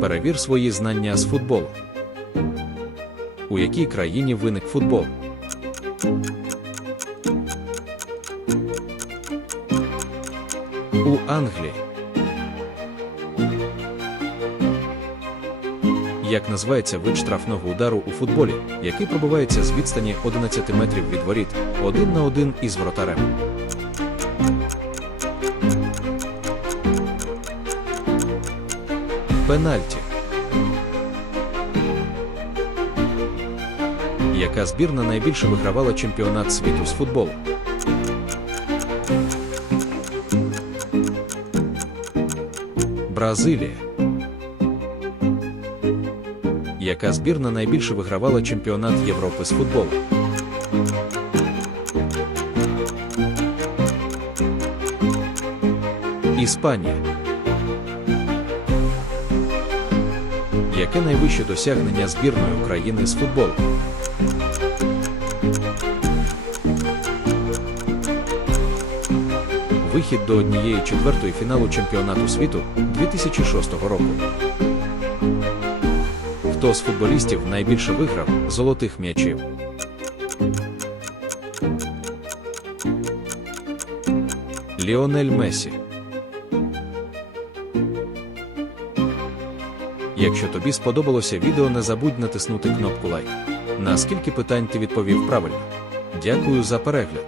Перевір свої знання з футболу. У якій країні виник футбол? У Англії. Як називається вид штрафного удару у футболі, який пробивається з відстані 11 метрів від воріт, один на один із вратарем? Пенальті. Яка збірна найбільше вигравала чемпіонат світу з футболу? Бразилія. Яка збірна найбільше вигравала чемпіонат Європи з футболу? Іспанія. Яке найвище досягнення збірної України з футболу? Вихід до однієї четвертої фіналу чемпіонату світу 2006 року. Хто з футболістів найбільше виграв золотих м'ячів? Ліонель Месі. Якщо тобі сподобалося відео, не забудь натиснути кнопку лайк. Наскільки питань ти відповів правильно? Дякую за перегляд.